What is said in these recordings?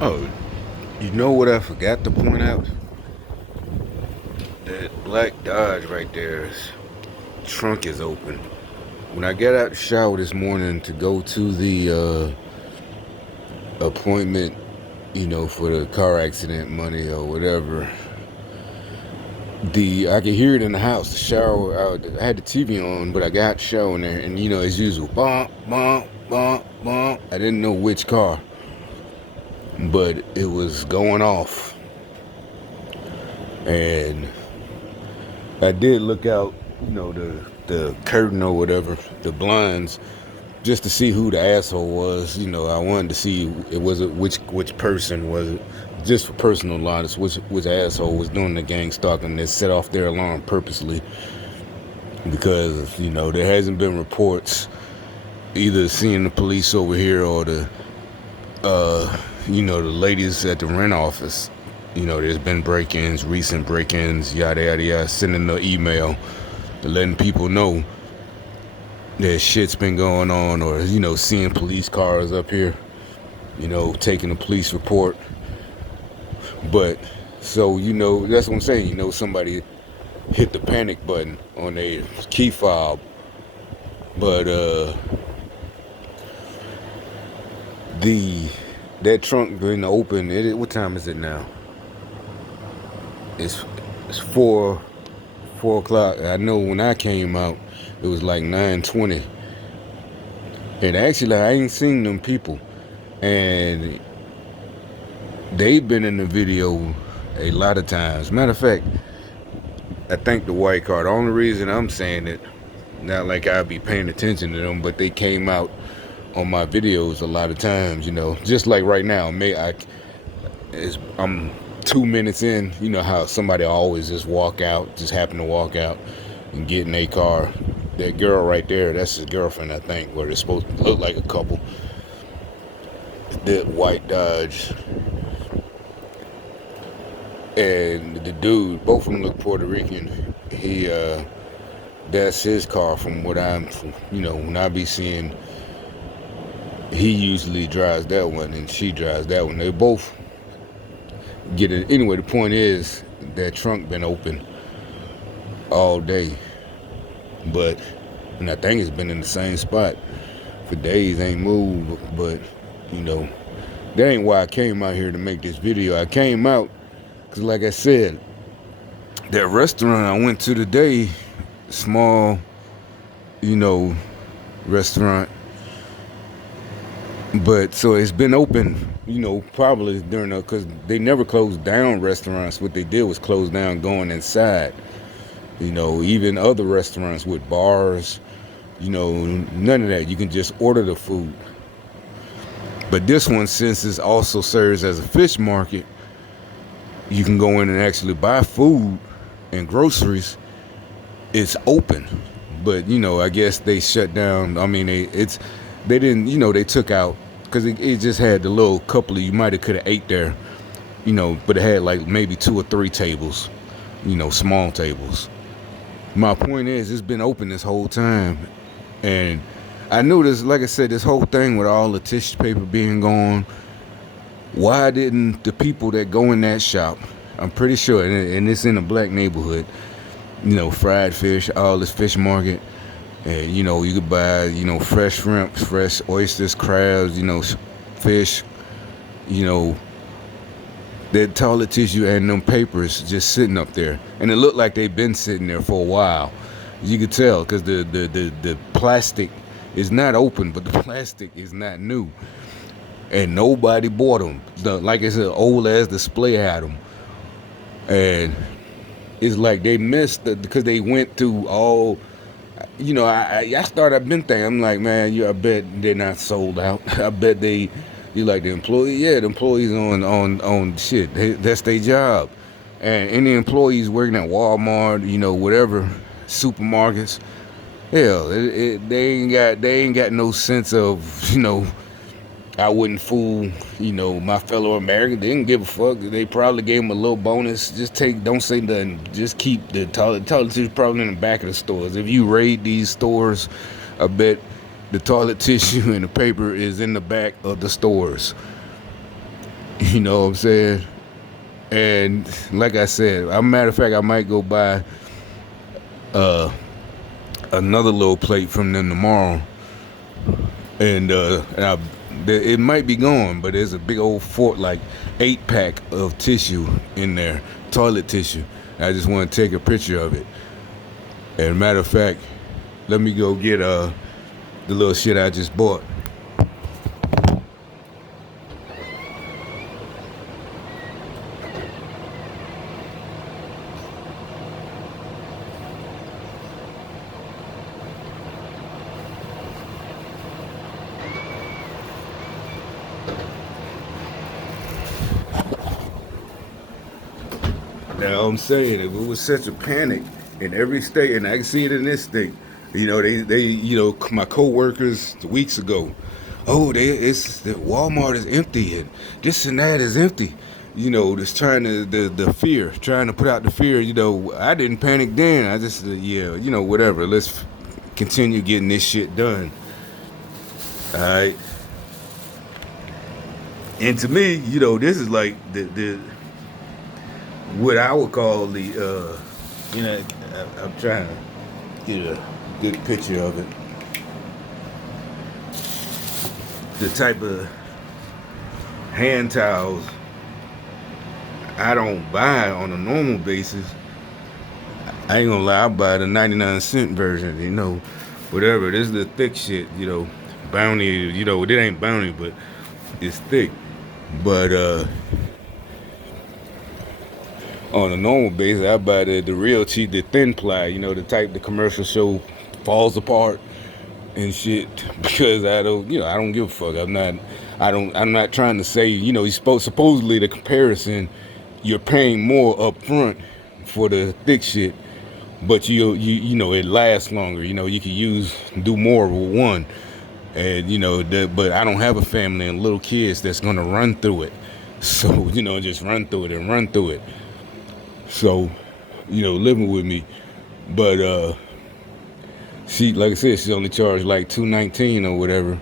Oh, you know what I forgot to point out? That black Dodge right there's trunk is open. When I got out the shower this morning to go to the appointment, for the car accident money or whatever, I could hear it in the house. The shower, I had the TV on, but I got the shower in there, and as usual, bump, bump, bump, bump. I didn't know which car, but it was going off, and I did look out, the curtain or whatever, the blinds, just to see who the asshole was. I wanted to see it was it which person was it, just for personal knowledge, which asshole was doing the gang stalking that set off their alarm purposely, because there hasn't been reports either seeing the police over here or the ladies at the rent office. There's been break-ins, recent break-ins, yada yada yada, sending the email letting people know that shit's been going on, or seeing police cars up here, taking a police report. But so that's what I'm saying. Somebody hit the panic button on their key fob. But the that trunk been open. What time is it now? It's 4 o'clock. I know when I came out, it was like 9:20. And actually, I ain't seen them people, and they've been in the video a lot of times. Matter of fact, I think the white car. The only reason I'm saying it, not like I'd be paying attention to them, but they came out on my videos a lot of times. Just like right now. I'm 2 minutes in. You know how somebody always just happen to walk out and get in a car. That girl right there, that's his girlfriend, I think, where they're supposed to look like a couple. That white Dodge. And the dude, both of them look Puerto Rican. That's his car from what when I be seeing, he usually drives that one and she drives that one. They both get it. Anyway, the point is that trunk been open all day. And I think it's been in the same spot for days, ain't moved. But, that ain't why I came out here to make this video. I came out because, like I said, that restaurant I went to today, small, restaurant. But so it's been open, probably because they never closed down restaurants. What they did was close down going inside. Even other restaurants with bars, none of that. You can just order the food. But this one, since it also serves as a fish market, you can go in and actually buy food and groceries. It's open. But, I guess they shut down. I mean, they didn't, they took out, because it just had the little couple of, you might have could have ate there, but it had like maybe 2 or 3 tables, small tables. My point is, it's been open this whole time. And I knew this, like I said, this whole thing with all the tissue paper being gone, why didn't the people that go in that shop, I'm pretty sure, and it's in a black neighborhood, fried fish, all this fish market, and you could buy, fresh shrimp, fresh oysters, crabs, fish, that toilet tissue and them papers just sitting up there. And it looked like they've been sitting there for a while. You could tell because the plastic is not open, but the plastic is not new. And nobody bought them. Like I said, old ass display had them. And it's like they missed because they went through all, I've been thinking, I'm like, man, I bet they're not sold out. I bet you like the employee, yeah, the employees on shit, that's their job. And any employees working at Walmart, whatever, supermarkets, hell, they ain't got no sense of, I wouldn't fool, my fellow Americans. They didn't give a fuck. They probably gave them a little bonus. Don't say nothing. Just keep the toilet tissue probably in the back of the stores. If you raid these stores, I bet the toilet tissue and the paper is in the back of the stores. You know what I'm saying? And like I said, a matter of fact, I might go buy uh, another little plate from them tomorrow, and it might be gone, but there's a big old fort, like 8-pack of tissue in there, toilet tissue. I just want to take a picture of it. And matter of fact, let me go get the little shit I just bought. Now I'm saying, if it was such a panic in every state, and I can see it in this state, my coworkers weeks ago, oh, the Walmart is empty and this and that is empty. Just trying to the fear, trying to put out the fear. I didn't panic then. I just whatever. Let's continue getting this shit done. All right. And to me, this is like the what I would call I'm trying to get a good picture of it. The type of hand towels I don't buy on a normal basis. I ain't gonna lie, I buy the 99-cent version, whatever. This is the thick shit, Bounty, it ain't Bounty, but it's thick. But on a normal basis, I buy the real cheap, the thin ply, the type the commercial show falls apart and shit, because I don't give a fuck. I'm not trying to say, supposedly the comparison, you're paying more up front for the thick shit, but it lasts longer. You can do more with one. And but I don't have a family and little kids that's gonna run through it. So, just run through it and run through it. So, living with me. But she, like I said, she only charged like $2.19 or whatever.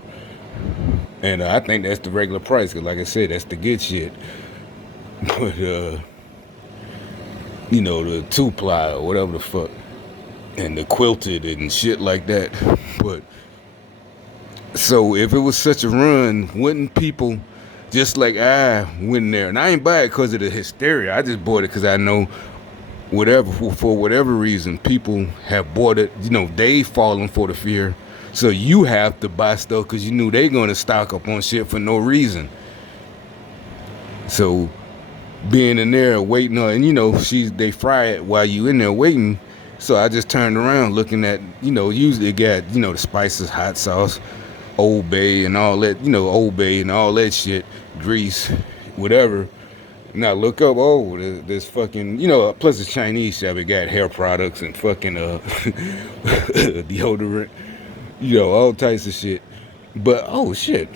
And I think that's the regular price, because like I said, that's the good shit. But the 2-ply or whatever the fuck, and the quilted and shit like that. But so if it was such a run, wouldn't people just like I went there? And I ain't buy it because of the hysteria. I just bought it because I know for whatever reason, people have bought it. They fallen for the fear. So you have to buy stuff because you knew they gonna stock up on shit for no reason. So being in there waiting on, and they fry it while you in there waiting. So I just turned around looking at, usually it got, the spices, hot sauce, Old Bay and all that, Old Bay and all that shit, grease, whatever. And I look up, this fucking, plus it's Chinese shop, it got hair products and fucking deodorant, all types of shit. But, oh shit,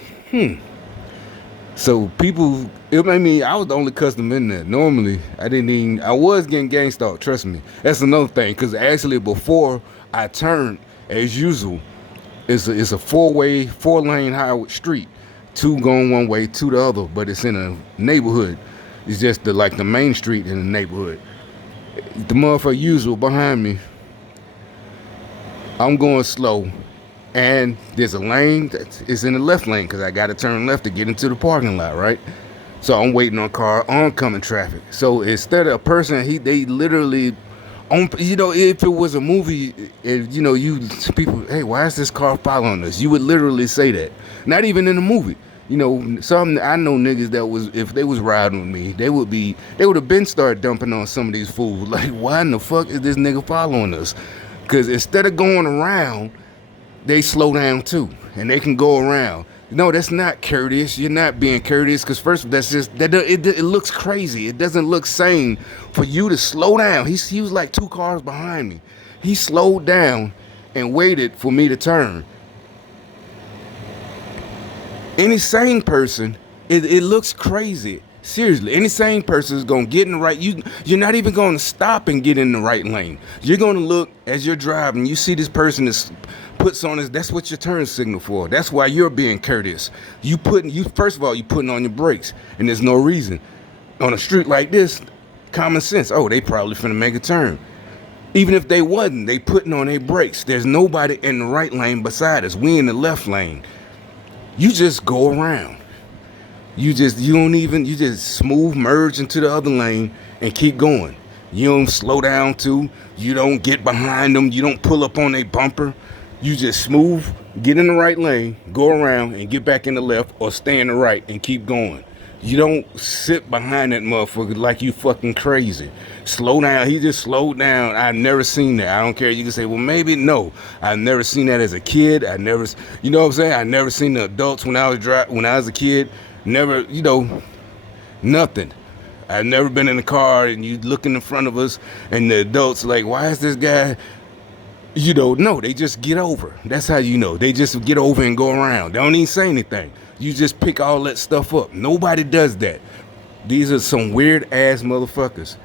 So people, I was the only customer in there. Normally, I was getting gang stalked, trust me. That's another thing, because actually before I turned, as usual, it's a 4-lane highway street. 2 going one way, 2 the other, but it's in a neighborhood. It's just the main street in the neighborhood. The motherfucker usual behind me, I'm going slow, and there's a lane that is in the left lane because I got to turn left to get into the parking lot, right? So I'm waiting on oncoming traffic. So instead of a person, they literally, if it was a movie, people, hey, why is this car following us? You would literally say that. Not even in the movie. I know niggas that if they was riding with me, they would have been started dumping on some of these fools. Like, why in the fuck is this nigga following us? Because instead of going around, they slow down too, and they can go around. No, that's not courteous. You're not being courteous, because first, that's just it looks crazy. It doesn't look sane for you to slow down. He was like 2 cars behind me. He slowed down and waited for me to turn. Any sane person, it looks crazy. Seriously, any sane person is gonna get in the right. You're not even gonna stop and get in the right lane. You're gonna look as you're driving. You see this person is puts on his, that's what your turn signal for. That's why you're being courteous. You first of all, you putting on your brakes, and there's no reason. On a street like this, common sense, oh, they probably finna make a turn. Even if they wasn't, they putting on their brakes. There's nobody in the right lane beside us. We in the left lane. You just go around. You just smooth merge into the other lane and keep going. You don't slow down too. You don't get behind them. You don't pull up on their bumper. You just smooth, get in the right lane, go around and get back in the left or stay in the right and keep going. You don't sit behind that motherfucker like you fucking crazy. Slow down. He just slowed down. I've never seen that. I don't care. You can say, well, maybe no. I've never seen that as a kid. You know what I'm saying? I never seen the adults when I was a kid. Never, nothing. I've never been in a car and you looking in front of us and the adults like, why is this guy? No, they just get over. That's how you know. They just get over and go around. They don't even say anything. You just pick all that stuff up. Nobody does that. These are some weird ass motherfuckers.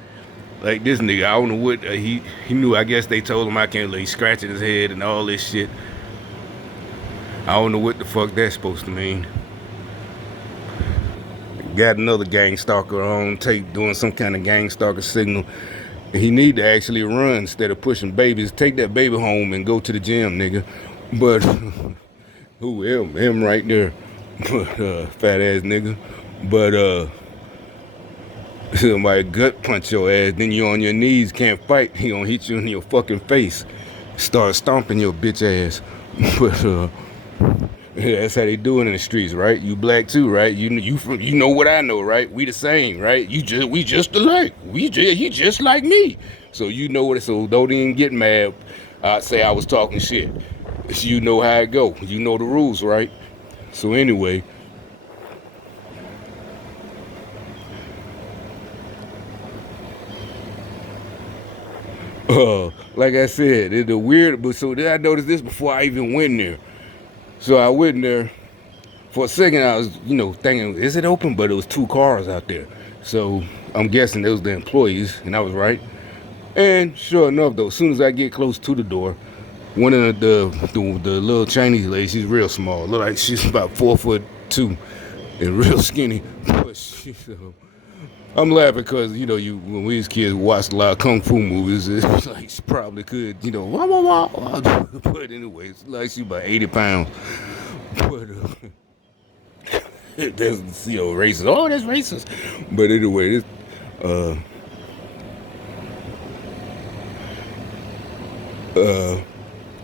Like this nigga, I don't know what he knew. I guess they told him I can't. He's scratching his head and all this shit. I don't know what the fuck that's supposed to mean. Got another gang stalker on tape doing some kind of gang stalker signal. He need to actually run instead of pushing babies. Take that baby home and go to the gym, nigga. But who him right there, fat ass nigga. But somebody gut punch your ass, then you on your knees, can't fight. He gonna hit you in your fucking face, start stomping your bitch ass. But that's how they do it in the streets, right? You black too, right? You know what I know, right? We the same, right? We just alike. He just like me. So you know what? So don't even get mad. Say I was talking shit. You know how it go. You know the rules, right? So anyway. Like I said, it's the weird. But so did I notice this before I even went there? So I went in there. For a second, I was, thinking, is it open? But it was 2 cars out there. So I'm guessing those the employees, and I was right. And sure enough, though, as soon as I get close to the door, one of the little Chinese lady, she's real small. Look like she's about 4'2" and real skinny. But I'm laughing because, when we was kids, watched a lot of kung fu movies. It's like she probably could, wah, wah, wah. But anyway, it's like she's about 80 pounds. But there's, racist. Oh, that's racist. But anyway,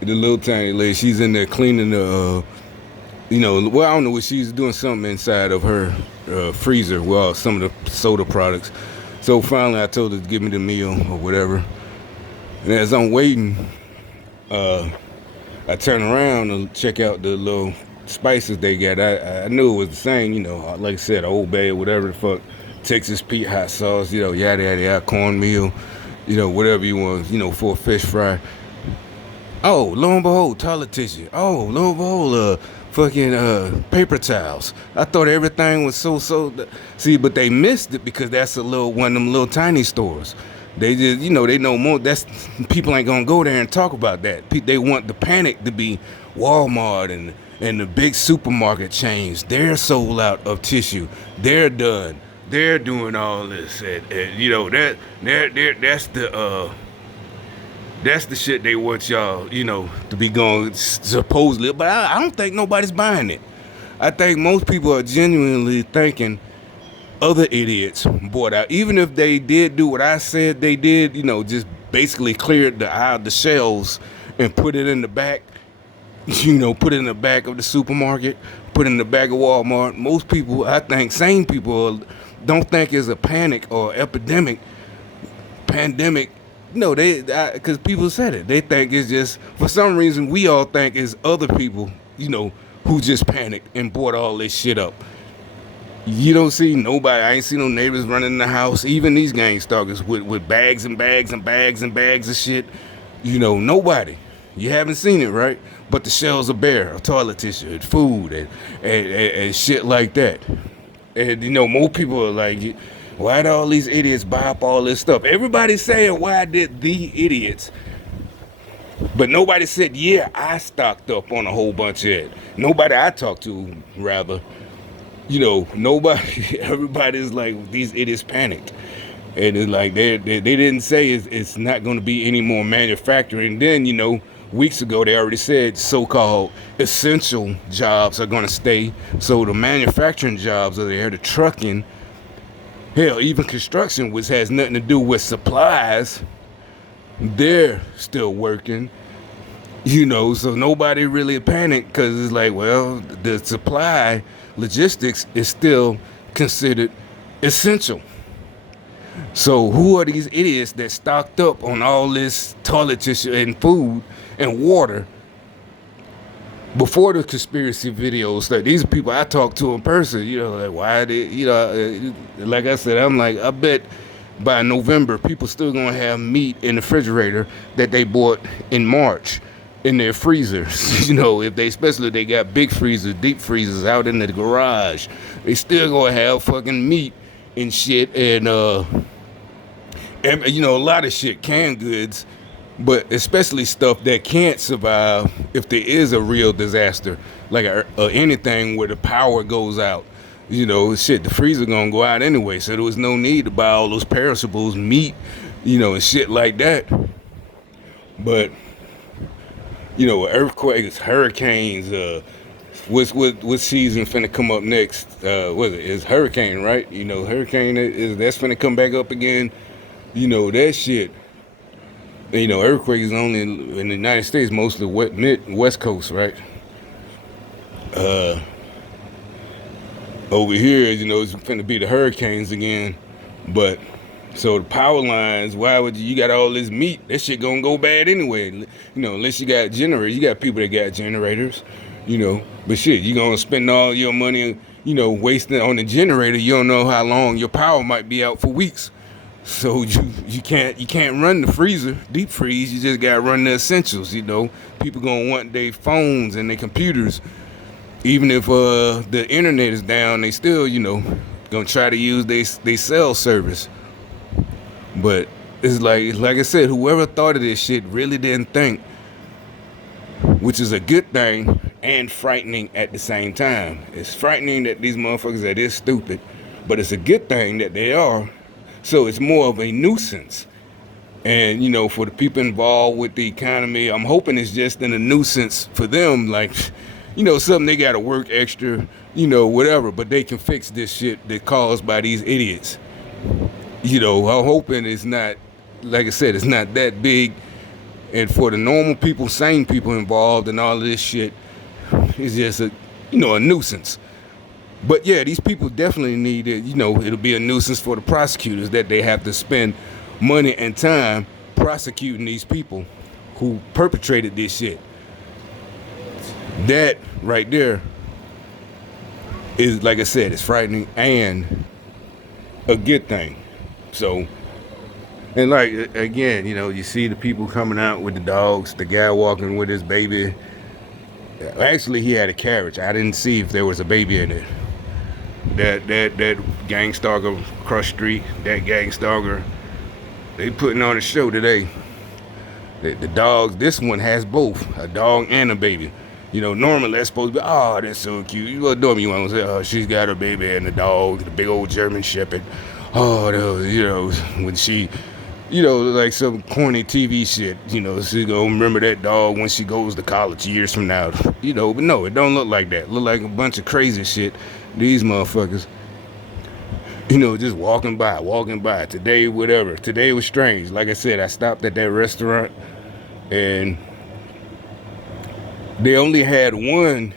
the little tiny lady, she's in there cleaning the, well, I don't know what she's doing, something inside of her freezer, well, some of the soda products. So finally I told her to give me the meal or whatever. And as I'm waiting, I turn around and check out the little spices they got. I knew it was the same, like I said, Old Bay or whatever the fuck, Texas Pete hot sauce, yada yada yada, cornmeal, whatever you want, for a fish fry. Oh, lo and behold, toilet tissue. Oh, lo and behold, fucking paper towels. I thought everything was so. See, but they missed it because that's one of them little tiny stores. They just, they know more. That's people ain't gonna go there and talk about that. They want the panic to be Walmart and the big supermarket chains. They're sold out of tissue. They're done. They're doing all this, and that's the shit they want y'all, to be going supposedly. But I don't think nobody's buying it. I think most people are genuinely thinking other idiots bought out. Even if they did do what I said they did, just basically cleared the shelves and put it in the back, put it in the back of the supermarket, put it in the back of Walmart. Most people, I think, sane people don't think it's a panic or pandemic. No, because people said it. They think it's just, for some reason, we all think it's other people, who just panicked and bought all this shit up. You don't see nobody. I ain't see no neighbors running in the house. Even these gang stalkers with bags and bags and bags and bags of shit. Nobody. You haven't seen it, right? But the shelves are bare of toilet tissue and food and shit like that. And, more people are like, why did all these idiots buy up all this stuff? Everybody's saying, why did the idiots But nobody said, yeah, I stocked up on a whole bunch of it. Nobody I talked to, rather, nobody, everybody's like, these idiots panicked. And it's like, they didn't say it's not going to be any more manufacturing. Then, weeks ago, they already said so-called essential jobs are going to stay. So the manufacturing jobs are there, the trucking, hell, even construction, which has nothing to do with supplies, they're still working. So nobody really panicked because it's like, well, the supply logistics is still considered essential. So who are these idiots that stocked up on all this toilet tissue and food and water before the conspiracy videos? Like, these are people I talk to in person, like, why they, like I said, I'm like, I bet by November, people still gonna have meat in the refrigerator that they bought in March in their freezers. Especially if they got big freezers, deep freezers out in the garage, they still gonna have fucking meat and shit, and a lot of shit, canned goods, but especially stuff that can't survive if there is a real disaster, like anything where the power goes out. The freezer gonna go out anyway, so there was no need to buy all those perishables, meat, and shit like that. But, earthquakes, hurricanes, what season finna come up next? What is it? It's hurricane, right? Hurricane that's finna come back up again. That shit. Earthquakes only in the United States, mostly West Coast, right? Over here, it's finna be the hurricanes again. But so the power lines, why would you got all this meat? That shit gonna go bad anyway. Unless you got generators. You got people that got generators. But shit, you gonna spend all your money, wasting on the generator. You don't know how long your power might be out for weeks. So you can't run the freezer, deep freeze. You just gotta run the essentials. People gonna want their phones and their computers. Even if the internet is down, they still gonna try to use they cell service. But it's like I said, whoever thought of this shit really didn't think, which is a good thing and frightening at the same time. It's frightening that these motherfuckers are this stupid, but it's a good thing that they are. So it's more of a nuisance. And, for the people involved with the economy, I'm hoping it's just a nuisance for them. Like, something they got to work extra, whatever. But they can fix this shit that's caused by these idiots. I'm hoping it's not, like I said, it's not that big. And for the normal people, sane people involved in all of this shit, it's just a nuisance. But yeah, these people definitely need it. It'll be a nuisance for the prosecutors that they have to spend money and time prosecuting these people who perpetrated this shit. That right there is, like I said, it's frightening and a good thing. So, and like, again, you see the people coming out with the dogs, the guy walking with his baby. Actually, he had a carriage. I didn't see if there was a baby in it. That gang stalker across the street, that gang stalker, they putting on a show today. The dogs, this one has both, a dog and a baby. Normally that's supposed to be, oh, that's so cute. Well, normally you want to say, oh, she's got her baby and the dog, the big old German Shepherd. Oh, when she, like some corny TV shit, she's gonna remember that dog when she goes to college years from now. But no, it don't look like that. It look like a bunch of crazy shit. These motherfuckers, just walking by. Today, whatever. Today was strange. Like I said, I stopped at that restaurant and they only had one,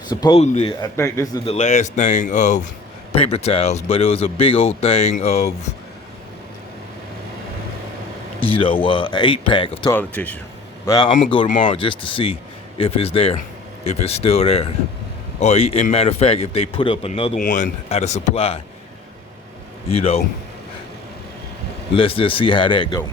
supposedly, I think this is the last thing of paper towels, but it was a big old thing of, an 8-pack of toilet tissue. Well, I'm going to go tomorrow just to see if it's there, if it's still there. Or, in matter of fact, if they put up another one out of supply, let's just see how that go.